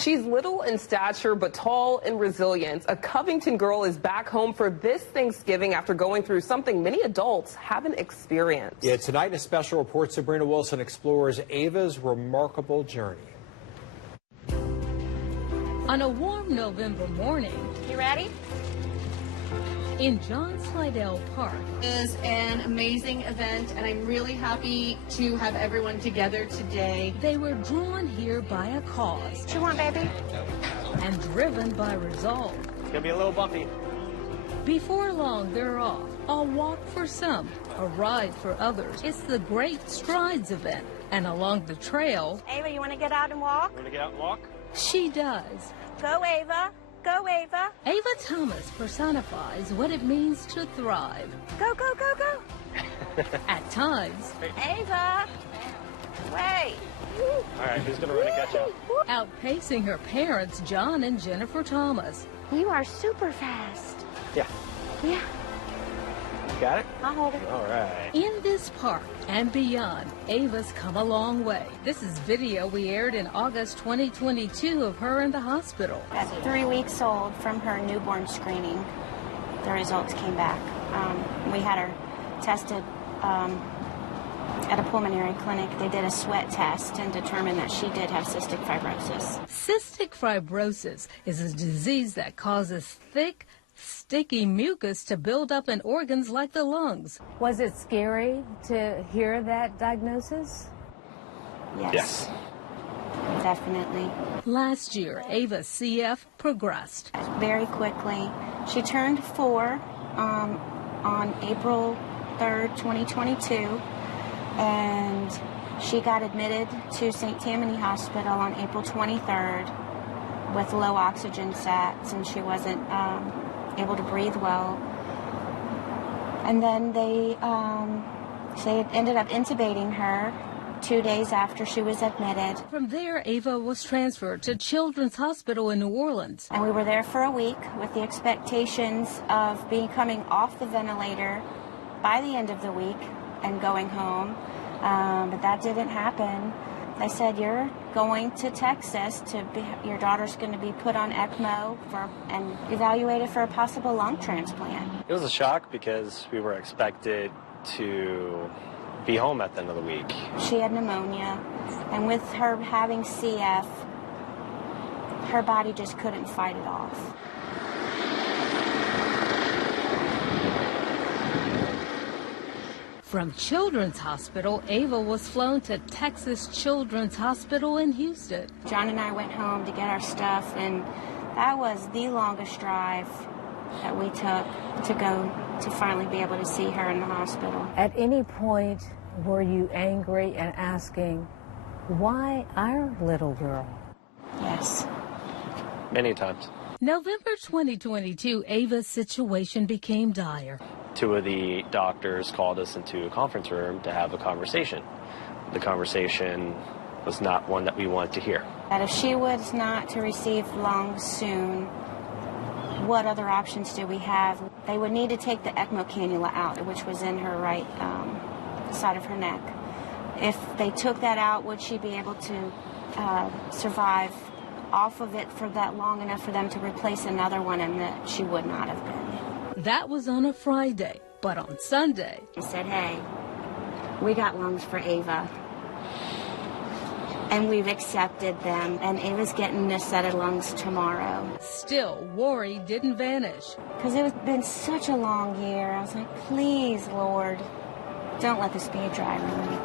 She's little in stature, but tall in resilience. A Covington girl is back home for this Thanksgiving after going through something many adults haven't experienced. Yeah, tonight in a special report, Sabrina Wilson explores Ava's remarkable journey. On a warm November morning, you ready? In John Slidell Park. It is an amazing event, and I'm really happy to have everyone together today. They were drawn here by a cause. What you want, baby? And driven by resolve. It's gonna be a little bumpy. Before long, they're off. A walk for some, a ride for others. It's the Great Strides event, and along the trail... Ava, you want to get out and walk? Want to get out and walk? She does. Go, Ava. Go, Ava. Ava Thomas personifies what it means to thrive. Go, go, go, go. At times. Ava. Wait. All right, who's going to run and catch up? Outpacing her parents, John and Jennifer Thomas. You are super fast. Yeah. Yeah. Got it? I'll hold it. All right. In this park and beyond, Ava's come a long way. This is video we aired in August 2022 of her in the hospital. At 3 weeks old from her newborn screening, the results came back. We had her tested at a pulmonary clinic. They did a sweat test and determined that she did have cystic fibrosis. Cystic fibrosis is a disease that causes thick, sticky mucus to build up in organs like the lungs. Was it scary to hear that diagnosis? Yes. Definitely. Last year, Ava's CF progressed. Very quickly. She turned 4 on April 3rd, 2022, and she got admitted to St. Tammany Hospital on April 23rd with low oxygen sats, and she wasn't able to breathe well. And then they ended up intubating her 2 days after she was admitted. From there, Ava was transferred to Children's Hospital in New Orleans. And we were there for a week with the expectations of coming off the ventilator by the end of the week and going home. But that didn't happen. They said, you're going to Texas your daughter's going to be put on ECMO and evaluated for a possible lung transplant. It was a shock because we were expected to be home at the end of the week. She had pneumonia, and with her having CF, her body just couldn't fight it off. From Children's Hospital, Ava was flown to Texas Children's Hospital in Houston. John and I went home to get our stuff, and that was the longest drive that we took to go to finally be able to see her in the hospital. At any point, were you angry and asking, why our little girl? Yes. Many times. November 2022, Ava's situation became dire. 2 of the doctors called us into a conference room to have a conversation. The conversation was not one that we wanted to hear. That if she was not to receive lungs soon, what other options do we have? They would need to take the ECMO cannula out, which was in her right side of her neck. If they took that out, would she be able to survive off of it for that long enough for them to replace another one, and that she would not have been. That was on a Friday, but on Sunday... He said, hey, we got lungs for Ava, and we've accepted them, and Ava's getting a set of lungs tomorrow. Still, worry didn't vanish. Because it has been such a long year. I was like, please, Lord, don't let this be a dry run.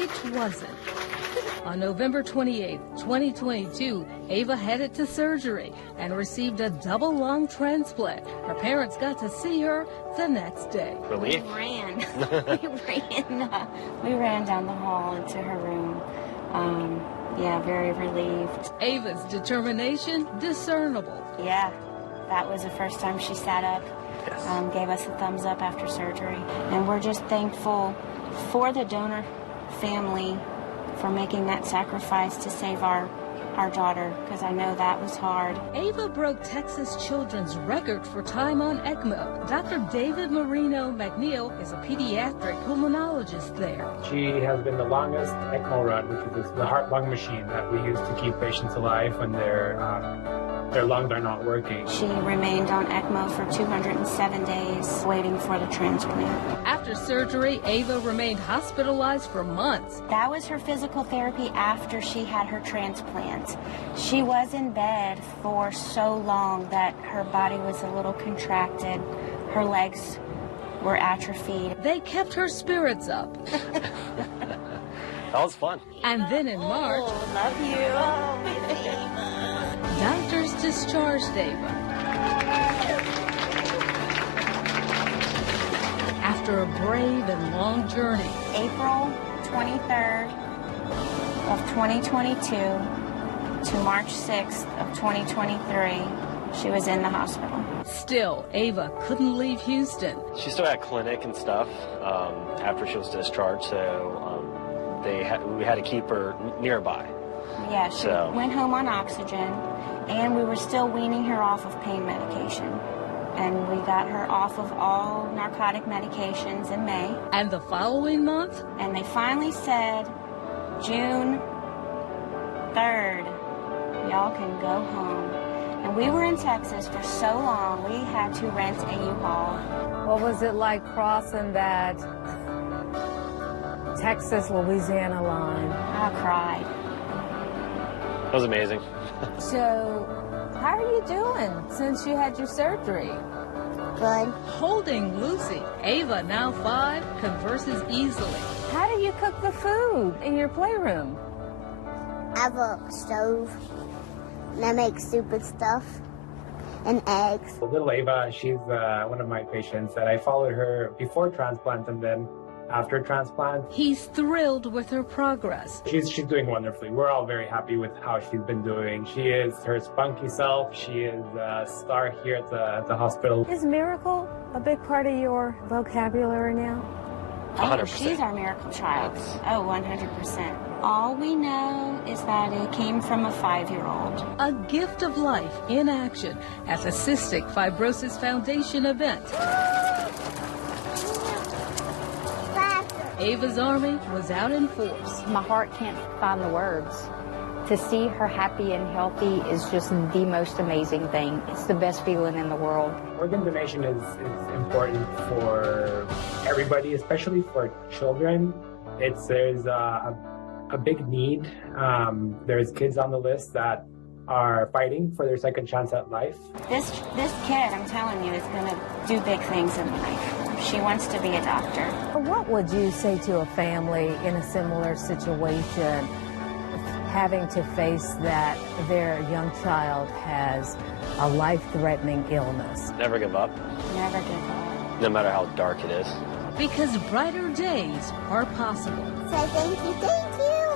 It wasn't. On November 28, 2022, Ava headed to surgery and received a double lung transplant. Her parents got to see her the next day. Relief? We ran. We ran down the hall into her room. Yeah, very relieved. Ava's determination, discernible. Yeah, that was the first time she sat up. Yes. Gave us a thumbs up after surgery. And we're just thankful for the donor family for making that sacrifice to save our our daughter, because I know that was hard. Ava broke Texas Children's record for time on ECMO. Dr. David Marino McNeil is a pediatric pulmonologist there. She has been the longest ECMO run, which is the heart-lung machine that we use to keep patients alive when their lungs are not working. She remained on ECMO for 207 days, waiting for the transplant. After surgery, Ava remained hospitalized for months. That was her physical therapy after she had her transplant. She was in bed for so long that her body was a little contracted. Her legs were atrophied. They kept her spirits up. That was fun. And then in March, Love you. doctors discharged Ava. After a brave and long journey, April 23rd of 2022 to March 6th of 2023, she was in the hospital. still, Ava couldn't leave Houston. She still had clinic and stuff after she was discharged, so we had to keep her nearby. Yeah, she went home on oxygen, and we were still weaning her off of pain medication. And we got her off of all narcotic medications in May. And the following month? And they finally said, June 3rd, y'all can go home. And we were in Texas for so long, we had to rent a U-Haul. What was it like crossing that Texas-Louisiana line? I cried. It was amazing. So, how are you doing since you had your surgery? Good. Holding Lucy, Ava, now 5, converses easily. How do you cook the food in your playroom? I have a stove, and I make stupid stuff, and eggs. Little Ava, she's one of my patients that I followed her before transplant and then after transplant. He's thrilled with her progress. She's doing wonderfully. We're all very happy with how she's been doing. She is her spunky self. She is a star here at the hospital. Is miracle a big part of your vocabulary now? 100%. She's our miracle child. Oh, 100%. All we know is that it came from a 5-year-old. A gift of life in action at the Cystic Fibrosis Foundation event. Ava's army was out in force. My heart can't find the words. To see her happy and healthy is just the most amazing thing. It's the best feeling in the world. Organ donation is important for everybody, especially for children. There's a big need. There's kids on the list that are fighting for their second chance at life. This kid, I'm telling you, is going to do big things in life. She wants to be a doctor. What would you say to a family in a similar situation, having to face that their young child has a life-threatening illness? Never give up, Never give up. no matter how dark it is. Because brighter days are possible. Say thank you, thank you.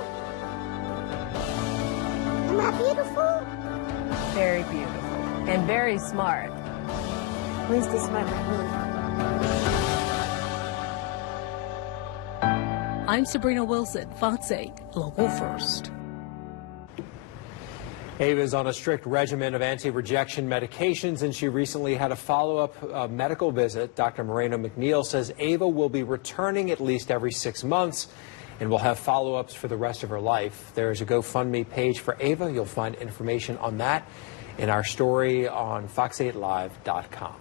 Am I beautiful? Very beautiful and very smart. Where's the smart one? I'm Sabrina Wilson, Fox 8, Local First. Ava is on a strict regimen of anti-rejection medications, and she recently had a follow-up medical visit. Dr. Moreno McNeil says Ava will be returning at least every 6 months and will have follow-ups for the rest of her life. There's a GoFundMe page for Ava. You'll find information on that in our story on fox8live.com.